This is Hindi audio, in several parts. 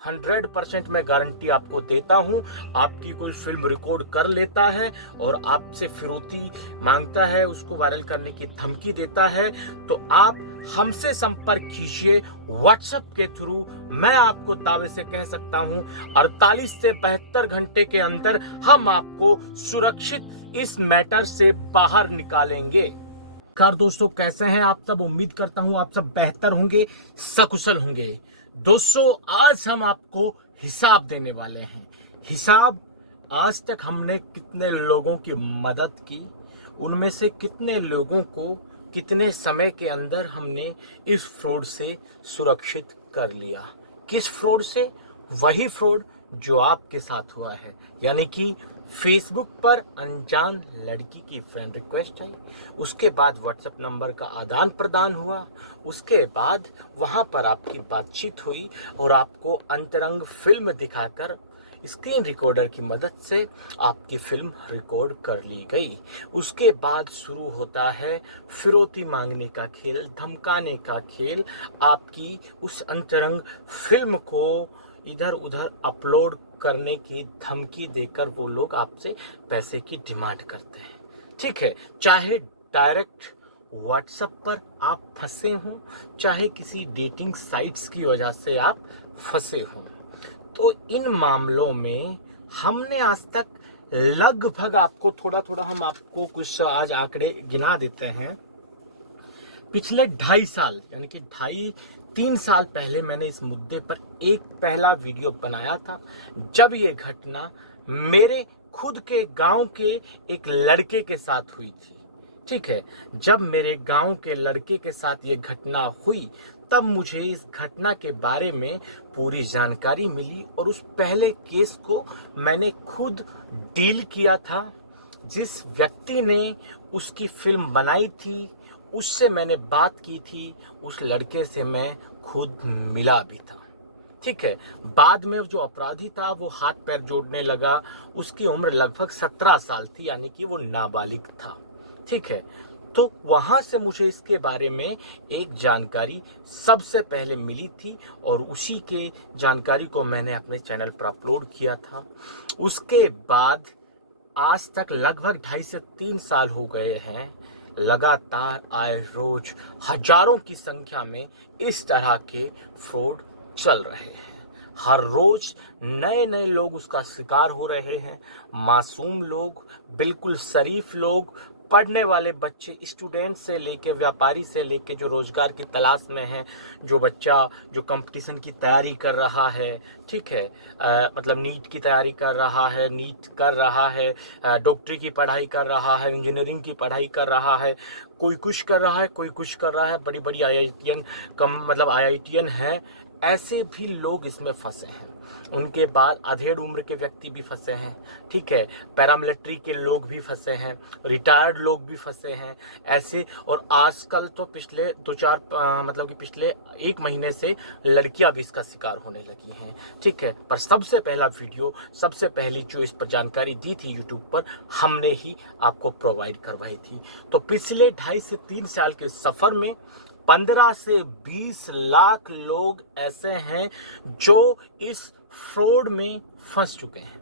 100% मैं गारंटी आपको देता हूं। आपकी कोई फिल्म रिकॉर्ड कर लेता है और आपसे फिरौती मांगता है, उसको वायरल करने की धमकी देता है, तो आप हमसे संपर्क कीजिए व्हाट्सएप के थ्रू। मैं आपको दावे से कह सकता हूं 48 से 72 घंटे के अंदर हम आपको सुरक्षित इस मैटर से बाहर निकालेंगे। नमस्कार दोस्तों, कैसे हैं आप सब? उम्मीद करता हूं आप सब बेहतर होंगे, सकुशल होंगे। दोस्तों, आज हम आपको हिसाब देने वाले हैं। हिसाब, आज तक हमने कितने लोगों की मदद की, उनमें से कितने लोगों को कितने समय के अंदर हमने इस फ्रॉड से सुरक्षित कर लिया। किस फ्रॉड से? वही फ्रॉड जो आपके साथ हुआ है, यानी कि फेसबुक पर अनजान लड़की की फ्रेंड रिक्वेस्ट आई, उसके बाद व्हाट्सएप नंबर का आदान प्रदान हुआ, उसके बाद वहां पर आपकी बातचीत हुई और आपको अंतरंग फिल्म दिखाकर स्क्रीन रिकॉर्डर की मदद से आपकी फिल्म रिकॉर्ड कर ली गई। उसके बाद शुरू होता है फिरौती मांगने का खेल, धमकाने का खेल। आपकी उस अंतरंग फिल्म को इधर उधर अपलोड करने की धमकी देकर वो लोग आपसे पैसे की डिमांड करते हैं। ठीक है, चाहे डायरेक्ट व्हाट्सएप पर आप फंसे हों, चाहे किसी डेटिंग साइट्स की वजह से आप फंसे हों, तो इन मामलों में हमने आज तक लगभग, आपको थोड़ा थोड़ा हम आपको कुछ आज आंकड़े गिना देते हैं। पिछले 2.5 साल, यानी कि 2.5-3 साल पहले मैंने इस मुद्दे पर एक पहला वीडियो बनाया था, जब ये घटना मेरे खुद के गांव के एक लड़के के साथ हुई थी। ठीक है, जब मेरे गांव के लड़के के साथ ये घटना हुई, तब मुझे इस घटना के बारे में पूरी जानकारी मिली और उस पहले केस को मैंने खुद डील किया था। जिस व्यक्ति ने उसकी फिल्म बनाई थी, उससे मैंने बात की थी, उस लड़के से मैं खुद मिला भी था। ठीक है, बाद में जो अपराधी था वो हाथ पैर जोड़ने लगा। उसकी उम्र लगभग 17 साल थी, यानी कि वो नाबालिग था। ठीक है, तो वहां से मुझे इसके बारे में एक जानकारी सबसे पहले मिली थी और उसी के जानकारी को मैंने अपने चैनल पर अपलोड किया था। उसके बाद आज तक लगभग 2.5 से 3 साल हो गए हैं, लगातार आए रोज हजारों की संख्या में इस तरह के फ्रॉड चल रहे हैं। हर रोज नए नए लोग उसका शिकार हो रहे हैं। मासूम लोग, बिल्कुल शरीफ लोग, पढ़ने वाले बच्चे, स्टूडेंट से लेके व्यापारी से लेके जो रोजगार की तलाश में है, जो बच्चा जो कंपटीशन की तैयारी कर रहा है, ठीक है, मतलब नीट की तैयारी कर रहा है, नीट कर रहा है, डॉक्टरी की पढ़ाई कर रहा है, इंजीनियरिंग की पढ़ाई कर रहा है, कोई कुछ कर रहा है, कोई कुछ कर रहा है, बड़ी बड़ी आईआईटीएन मतलब आईआईटीएन है, ऐसे भी लोग इसमें फंसे हैं। उनके बाद अधेड़ उम्र के व्यक्ति भी फंसे हैं। ठीक है, पैरामिलिट्री के लोग भी फंसे हैं, रिटायर्ड लोग भी फंसे हैं ऐसे। और आजकल तो पिछले 2-4 मतलब कि पिछले 1 महीने से लड़कियां भी इसका शिकार होने लगी हैं। ठीक है, पर सबसे पहला वीडियो, सबसे पहली जो इस पर जानकारी दी थी यूट्यूब पर, हमने ही आपको प्रोवाइड करवाई थी। तो पिछले 2.5 से 3 साल के सफर में 15 से 20 लाख लोग ऐसे हैं जो इस फ्रॉड में फंस चुके हैं।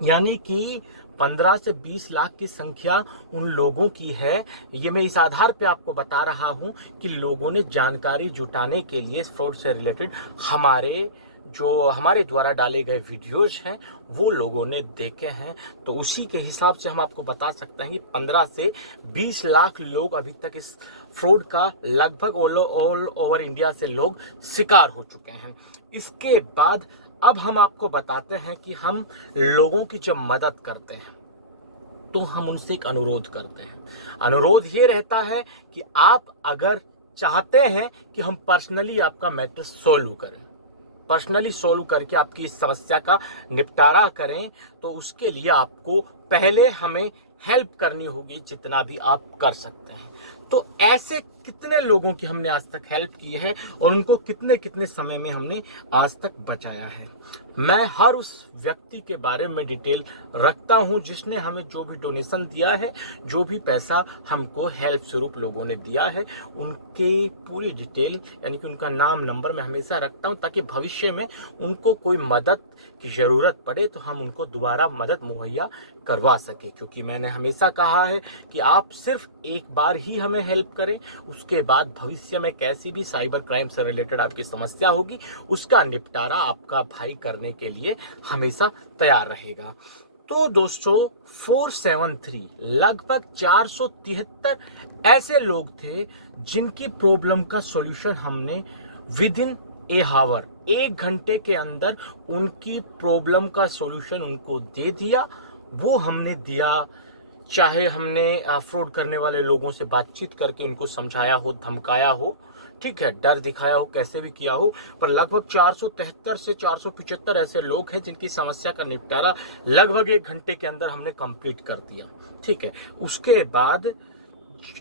यानी कि 15 से 20 लाख की संख्या उन लोगों की है। ये मैं इस आधार पे आपको बता रहा हूं कि लोगों ने जानकारी जुटाने के लिए इस फ्रॉड से रिलेटेड हमारे द्वारा डाले गए वीडियोज हैं, वो लोगों ने देखे हैं। तो उसी के हिसाब से हम आपको बता सकते हैं कि 15 से 20 लाख लोग अभी तक इस फ्रॉड का लगभग ऑल ओवर इंडिया से लोग शिकार हो चुके हैं। इसके बाद अब हम आपको बताते हैं कि हम लोगों की जब मदद करते हैं तो हम उनसे एक अनुरोध करते हैं। अनुरोध ये रहता है कि आप अगर चाहते हैं कि हम पर्सनली आपका मैटर सोल्व करें, पर्सनली सोल्व करके आपकी इस समस्या का निपटारा करें, तो उसके लिए आपको पहले हमें हेल्प करनी होगी जितना भी आप कर सकते हैं। तो ऐसे कितने लोगों की हमने आज तक हेल्प की है और उनको कितने कितने समय में हमने आज तक बचाया है। मैं हर उस व्यक्ति के बारे में डिटेल रखता हूं जिसने हमें जो भी डोनेशन दिया है, जो भी पैसा हमको हेल्प स्वरूप लोगों ने दिया है, उनकी पूरी डिटेल यानी कि उनका नाम नंबर मैं हमेशा रखता हूं, ताकि भविष्य में उनको कोई मदद की ज़रूरत पड़े तो हम उनको दोबारा मदद मुहैया करवा सके। क्योंकि मैंने हमेशा कहा है कि आप सिर्फ एक बार ही हमें हेल्प करें, उसके बाद भविष्य में कैसी भी साइबर क्राइम से रिलेटेड आपकी समस्या होगी उसका निपटारा आपका भाई करने के लिए हमेशा तैयार रहेगा। तो दोस्तों 473 लगभग 473 ऐसे लोग थे जिनकी प्रॉब्लम का सॉल्यूशन हमने विद इन ए हावर, 1 घंटे के अंदर उनकी प्रॉब्लम का सॉल्यूशन उनको दे दिया। वो हमने दिया, चाहे हमने फ्रॉड करने वाले लोगों से बातचीत करके उनको समझाया हो, धमकाया हो, ठीक है, डर दिखाया हो, कैसे भी किया हो, पर लगभग 473 से 475 ऐसे लोग हैं जिनकी समस्या का निपटारा लगभग 1 घंटे के अंदर हमने कंप्लीट कर दिया। ठीक है, उसके बाद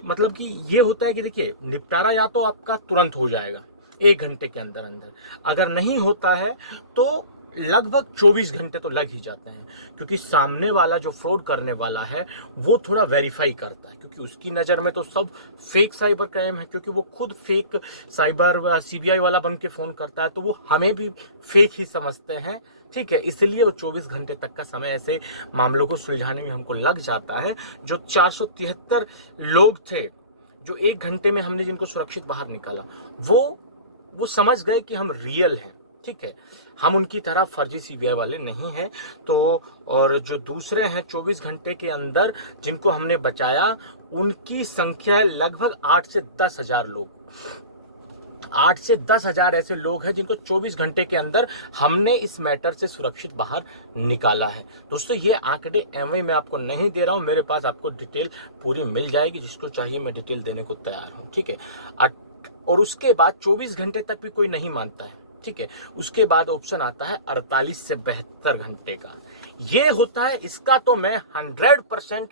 मतलब कि ये होता है कि देखिए, निपटारा या तो आपका तुरंत हो जाएगा 1 घंटे के अंदर अंदर, अगर नहीं होता है तो लगभग 24 घंटे तो लग ही जाते हैं, क्योंकि सामने वाला जो फ्रॉड करने वाला है वो थोड़ा वेरीफाई करता है, क्योंकि उसकी नज़र में तो सब फेक साइबर क्राइम है, क्योंकि वो खुद फेक साइबर सीबीआई वाला बन के फ़ोन करता है, तो वो हमें भी फेक ही समझते हैं। ठीक है, इसलिए वो 24 घंटे तक का समय ऐसे मामलों को सुलझाने में हमको लग जाता है। जो 473 लोग थे जो 1 घंटे में हमने जिनको सुरक्षित बाहर निकाला, वो समझ गए कि हम रियल हैं। ठीक है, हम उनकी तरह फर्जी सीबीआई वाले नहीं हैं। तो और जो दूसरे हैं 24 घंटे के अंदर जिनको हमने बचाया, उनकी संख्या लगभग 8 से 10 हजार लोग, 8 से 10 हजार ऐसे लोग हैं जिनको 24 घंटे के अंदर हमने इस मैटर से सुरक्षित बाहर निकाला है। दोस्तों, ये आंकड़े एवं मैं आपको नहीं दे रहा हूं, मेरे पास आपको डिटेल पूरी मिल जाएगी, जिसको चाहिए मैं डिटेल देने को तैयार हूं। ठीक है, और उसके बाद 24 घंटे तक भी कोई नहीं मानता है। ठीक है, उसके बाद ऑप्शन आता है 48 से 72 घंटे का। ये होता है, इसका तो मैं 100%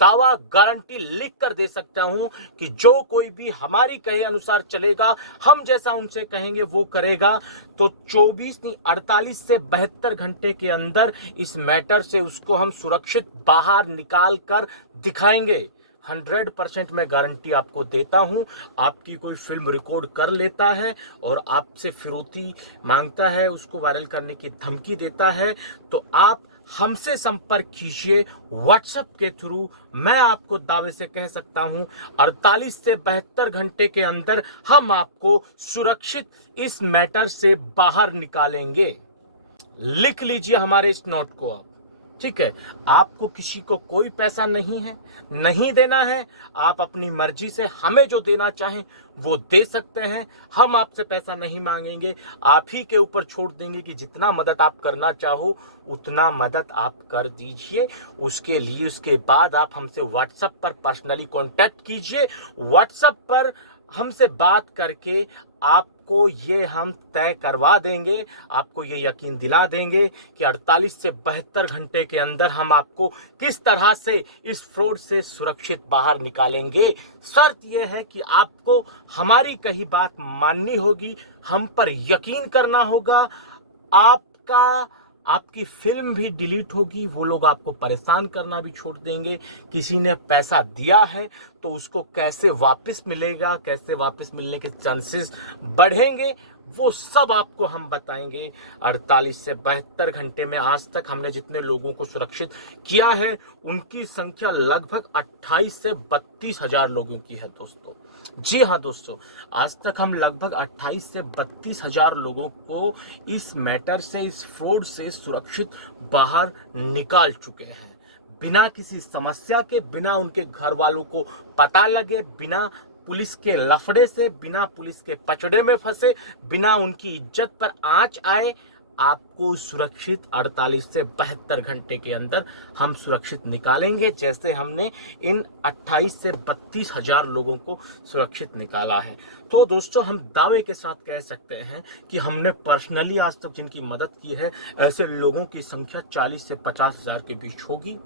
दावा गारंटी लिख कर दे सकता हूं कि जो कोई भी हमारी कहे अनुसार चलेगा, हम जैसा उनसे कहेंगे वो करेगा, तो 24 नहीं 48 से 72 घंटे के अंदर इस मैटर से उसको हम सुरक्षित बाहर निकाल कर दिखाएंगे। 100% मैं गारंटी आपको देता हूं। आपकी कोई फिल्म रिकॉर्ड कर लेता है और आपसे फिरौती मांगता है, उसको वायरल करने की धमकी देता है, तो आप हमसे संपर्क कीजिए व्हाट्सएप के थ्रू। मैं आपको दावे से कह सकता हूं 48 से 72 घंटे के अंदर हम आपको सुरक्षित इस मैटर से बाहर निकालेंगे। लिख लीजिए हमारे इस नोट को आप। ठीक है, आपको किसी को कोई पैसा नहीं देना है। आप अपनी मर्जी से हमें जो देना चाहें वो दे सकते हैं। हम आपसे पैसा नहीं मांगेंगे, आप ही के ऊपर छोड़ देंगे कि जितना मदद आप करना चाहो उतना मदद आप कर दीजिए। उसके लिए उसके बाद आप हमसे व्हाट्सएप पर पर्सनली कांटेक्ट कीजिए। व्हाट्सएप पर हमसे बात करके आपको ये हम तय करवा देंगे, आपको ये यकीन दिला देंगे कि 48 से 72 घंटे के अंदर हम आपको किस तरह से इस फ्रॉड से सुरक्षित बाहर निकालेंगे। शर्त यह है कि आपको हमारी कही बात माननी होगी, हम पर यकीन करना होगा। आपकी फिल्म भी डिलीट होगी, वो लोग आपको परेशान करना भी छोड़ देंगे। किसी ने पैसा दिया है तो उसको कैसे वापस मिलेगा, कैसे वापस मिलने के चांसेस बढ़ेंगे, वो सब आपको हम बताएंगे। 48 से 72 घंटे में आज तक हमने जितने लोगों को सुरक्षित किया है उनकी संख्या लगभग 28 से 32 हजार लोगों की है दोस्तों। जी हाँ दोस्तों, आज तक हम लगभग 28 से 32 हजार लोगों को इस मैटर से, इस फ्रॉड से सुरक्षित बाहर निकाल चुके हैं, बिना किसी समस्या के, बिना उनके घर वालों को पता लगे, बिना पुलिस के लफड़े से, बिना पुलिस के पचड़े में फंसे, बिना उनकी इज्जत पर आंच आए। आपको सुरक्षित 48 से 72 घंटे के अंदर हम सुरक्षित निकालेंगे, जैसे हमने इन 28 से 32 हजार लोगों को सुरक्षित निकाला है। तो दोस्तों, हम दावे के साथ कह सकते हैं कि हमने पर्सनली आज तक जिनकी मदद की है, ऐसे लोगों की संख्या 40 से 50 हजार के बीच होगी।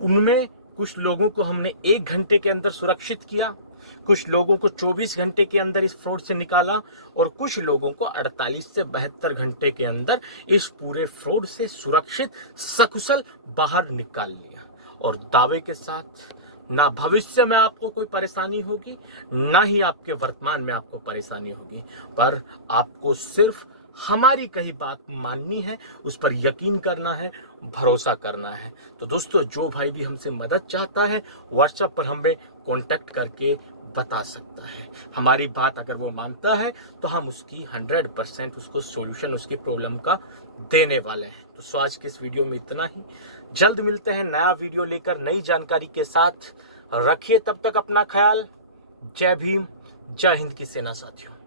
उनमें कुछ लोगों को हमने 1 घंटे के अंदर सुरक्षित किया, कुछ लोगों को 24 घंटे के अंदर इस फ्रॉड से निकाला और कुछ लोगों को 48 से 72 घंटे के अंदर इस पूरे फ्रॉड से सुरक्षित सकुशल बाहर निकाल लिया। और दावे के साथ, ना भविष्य में आपको कोई परेशानी होगी, ना ही आपके वर्तमान में आपको परेशानी होगी, पर आपको सिर्फ हमारी कही बात माननी है, उस पर यकीन करना है, भरोसा करना है। तो दोस्तों, जो भाई भी हमसे मदद चाहता है व्हाट्सएप पर हमें कांटेक्ट करके बता सकता है। हमारी बात अगर वो मानता है तो हम उसकी 100% उसको सॉल्यूशन उसकी प्रॉब्लम का देने वाले हैं। तो आज के इस वीडियो में इतना ही। जल्द मिलते हैं नया वीडियो लेकर नई जानकारी के साथ। रखिए तब तक अपना ख्याल। जय भीम, जय हिंद की सेना साथियों।